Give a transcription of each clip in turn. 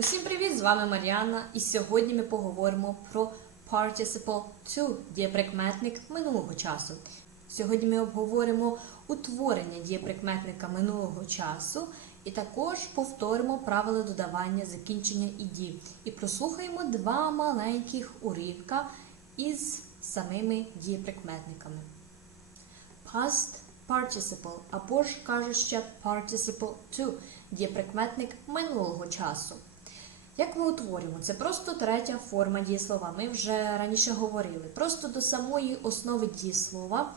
Усім привіт! З вами Мар'яна, і сьогодні ми поговоримо про participle to дієприкметник минулого часу. Сьогодні ми обговоримо утворення дієприкметника минулого часу і також повторимо правила додавання закінчення і дій. І прослухаємо два маленьких уривка із самими дієприкметниками. Past participle, або ж кажуть ще participle to, дієприкметник минулого часу. Як ми утворюємо? Це просто третя форма дієслова. Ми вже раніше говорили. Просто до самої основи дієслова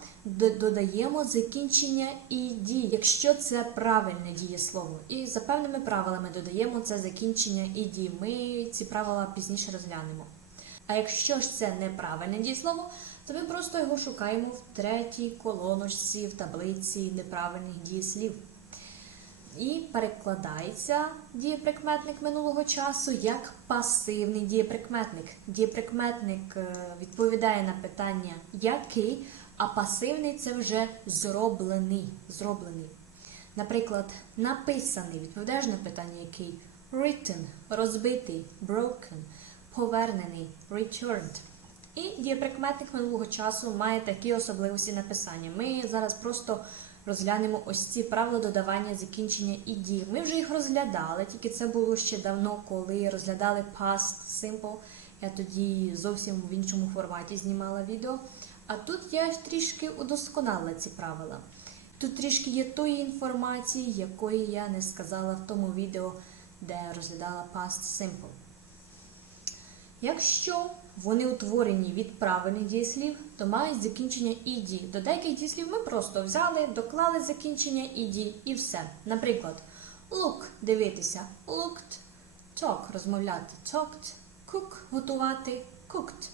додаємо закінчення і дій, якщо це правильне дієслово. І за певними правилами додаємо це закінчення і дій. Ми ці правила пізніше розглянемо. А якщо ж це неправильне дієслово, то ми просто його шукаємо в третій колоночці в таблиці неправильних дієслів. І перекладається дієприкметник минулого часу як пасивний дієприкметник. Дієприкметник е, відповідає на питання який, а пасивний це вже зроблений. зроблений. Наприклад, написаний відповідає на питання який. Written – розбитий, broken, повернений, returned. І дієприкметник минулого часу має такі особливості написання. Ми зараз просто розглянемо ось ці правила додавання закінчення і дій. Ми вже їх розглядали, тільки це було ще давно, коли розглядали past simple. Я тоді зовсім в іншому форматі знімала відео. А тут я трішки удосконалила ці правила. Тут трішки є тої інформації, якої я не сказала в тому відео, де розглядала past simple. Якщо вони утворені від правильних дієслів, то мають закінчення іді. До деяких дієслів ми просто взяли, доклали закінчення іді і все. Наприклад, look – дивитися, looked, talk – розмовляти, talked, cook – готувати, cooked.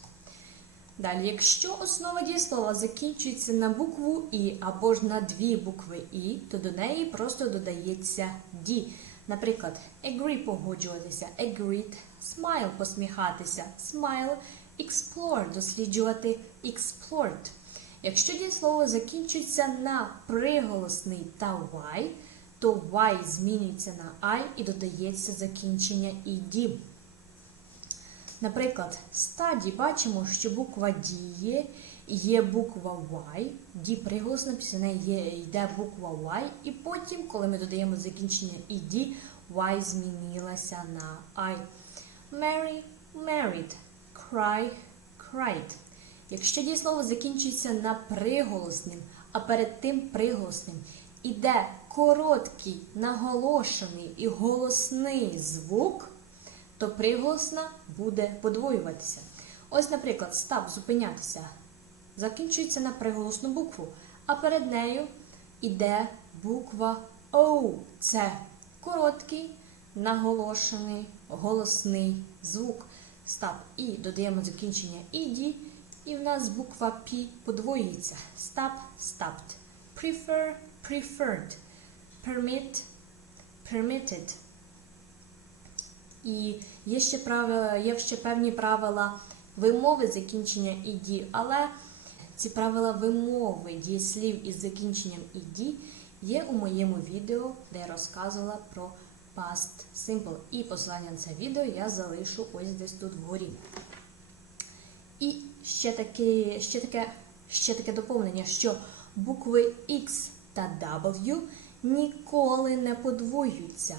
Далі, якщо основа дієслова закінчується на букву І або ж на дві букви І, то до неї просто додається ді. Наприклад, agree – погоджуватися, agreed, smile – посміхатися, smile, explore – досліджувати, explored. Якщо дієслово закінчується на приголосний та y, то y змінюється на I і додається закінчення ed. Наприклад, стаді бачимо, що буква діє, є буква Y, ді приголосна, після неї йде буква Y, і потім, коли ми додаємо закінчення ed, Y змінилася на I. Marry – married, cry – cried. Якщо дієслово закінчується на приголосним, а перед тим приголосним іде короткий, наголошений і голосний звук, то приголосна буде подвоюватися. Ось, наприклад, стап зупинятися закінчується на приголосну букву, а перед нею іде буква О. Це короткий, наголошений, голосний звук. Стап. І додаємо закінчення іді, і в нас буква П подвоюється. Stop, stopped. Prefer, preferred. Permit, permitted. І є ще правила, є ще певні правила вимови закінчення іді, але ці правила вимови дієслів із закінченням іді є у моєму відео, де я розказувала про past simple. І посилання на це відео я залишу ось десь тут вгорі. І ще таке, ще таке, ще таке доповнення, що букви X та W ніколи не подвоюються.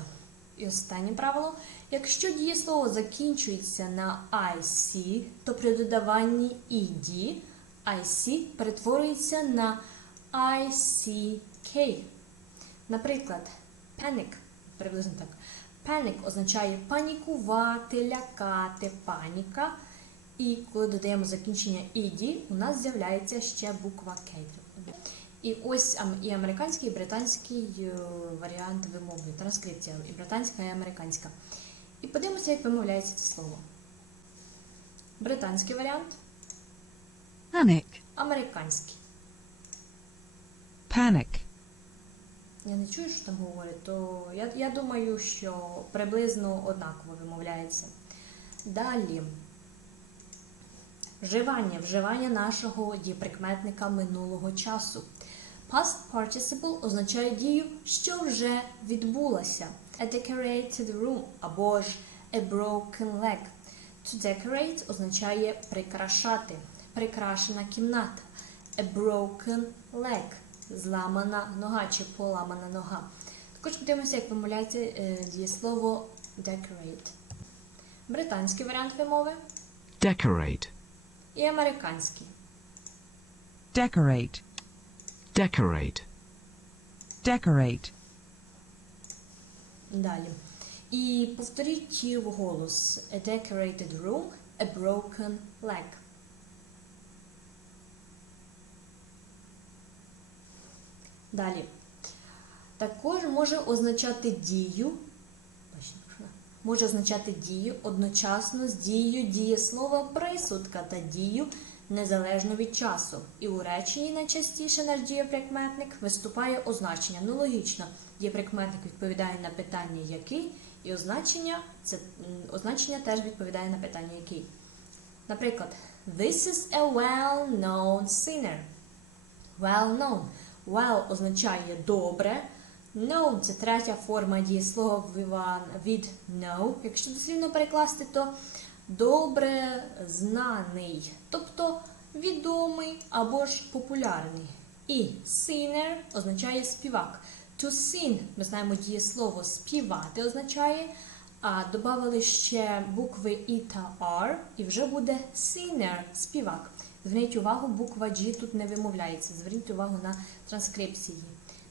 І останнє правило. Якщо дієслово закінчується на IC, то при додаванні IC перетворюється на ICK. Наприклад, panic, приблизно так. Panic означає панікувати, лякати, паніка. І коли додаємо закінчення ED, у нас з'являється ще буква K. І ось і американський, і британський е, варіант вимови, транскрипція, і британська, і американська. І подивимося, як вимовляється це слово. Британський варіант, Panic. американський. Panic. Я не чую, що там говорять, то я, я думаю, що приблизно однаково вимовляється. Далі. Вживання. Вживання нашого дієприкметника минулого часу. Past participle означає дію, що вже відбулася. A decorated room або ж A broken leg. To decorate означає прикрашати. Прикрашена кімната. A broken leg. Зламана нога чи поламана нога. Також подивимося, як вимовляється е, дієслово decorate. Британський варіант вимови decorate, і американський. decorate, decorate, decorate, Далі. І повторіть вголос. A decorated room, a broken leg. Далі. Також може означати дію. Може означати дію одночасно з дією дієслова присудка та дію незалежно від часу. І у реченні найчастіше наш дієприкметник виступає означення. Ну логічно, дієприкметник відповідає на питання який, і означення це означення теж відповідає на питання який. Наприклад, This is a well-known singer. Well known. Well означає добре. Known – це третя форма дієслова від know. Якщо дослівно перекласти, то добре знаний, тобто відомий або ж популярний. І singer означає співак. To sing ми знаємо дієслово співати означає, а додали ще букви І та R, і вже буде singer співак. Зверніть увагу, буква G тут не вимовляється. Зверніть увагу на транскрипції.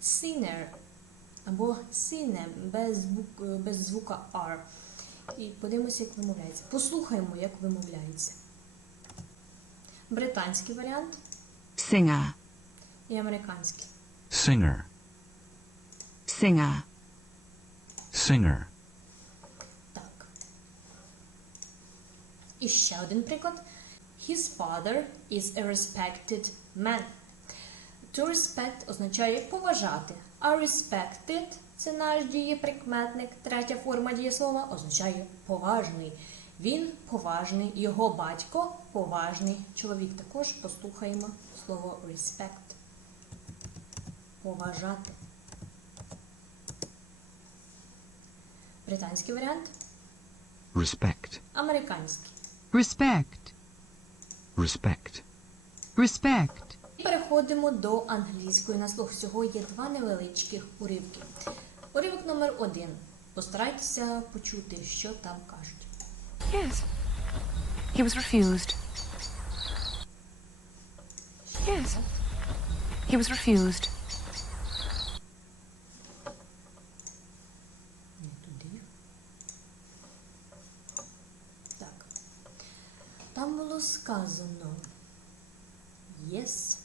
Singer або сине без, бук- без звука R. І подивимося, як вимовляється. Послухаємо, як вимовляється. Британський варіант singer, і американський. singer, singer, singer, Так. І ще один приклад. His father is a respected man. To respect означає поважати, а respected це наш дієприкметник. Третя форма дієслова означає поважний. Він поважний, його батько поважний чоловік. Також послухаємо слово respect. Поважати. Британський варіант, respect, американський. respect, respect, respect, І Переходимо до англійської на слух. Всього є два невеличких уривки. Уривок номер один. Постарайтеся почути, що там кажуть. Yes. He was refused. Yes. He was refused. Не туди. Так. Там було сказано. Yes.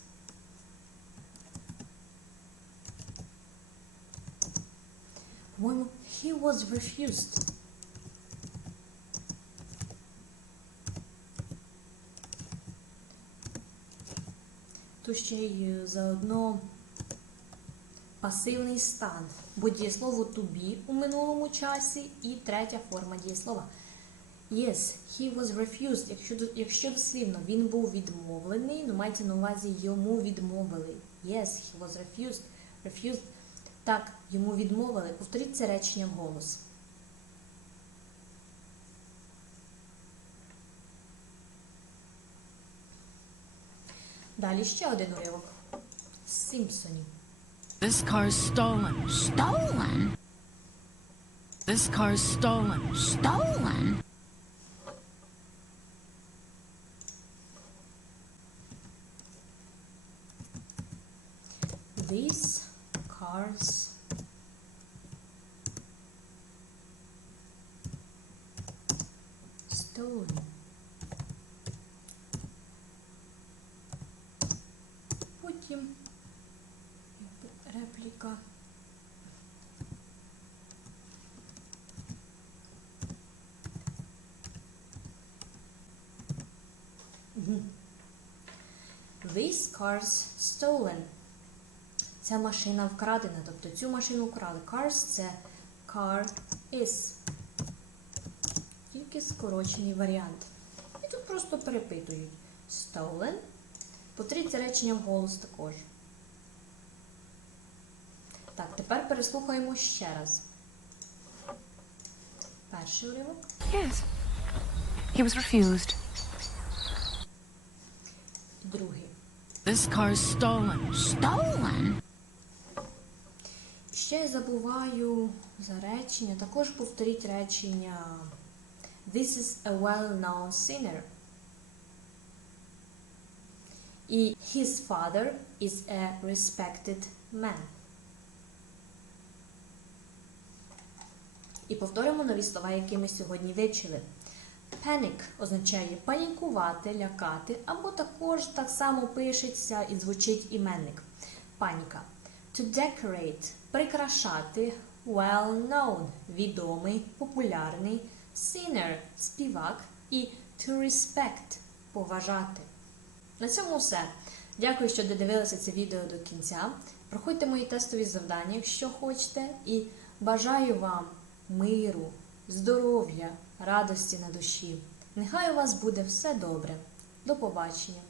По-моєму, he was refused. Тут ще й е, заодно пасивний стан, бо дієслово to be у минулому часі і третя форма дієслова. Yes, he was refused. Якщо, якщо дослівно він був відмовлений, ну мається на увазі йому відмовили. Yes, he was refused. refused. Так, йому відмовили. Повторіть це речення вголос. Далі ще один уривок. З Сімпсонів. This car's stolen. Stolen? This car's stolen. Stolen? These cars stolen. Потім репліка. Мгм. These cars stolen. Ця машина вкрадена, тобто цю машину вкрали. Cars це car is. Тільки скорочений варіант. І тут просто перепитують. Stolen. Повторіть це речення вголос також. Так, тепер переслухаємо ще раз. Перший уривок. Yes. He was refused. Другий. This car's stolen. Stolen? Ще я забуваю за речення. Також повторіть речення. This is a well-known singer. І his father is a respected man. І повторимо нові слова, які ми сьогодні вивчили. Panic означає панікувати, лякати, або також так само пишеться і звучить іменник. Паніка. To decorate прикрашати, well known відомий, популярний, singer співак і to respect поважати. На цьому все. Дякую, що додивилися це відео до кінця. Проходьте мої тестові завдання, якщо хочете, і бажаю вам миру, здоров'я, радості на душі. Нехай у вас буде все добре. До побачення!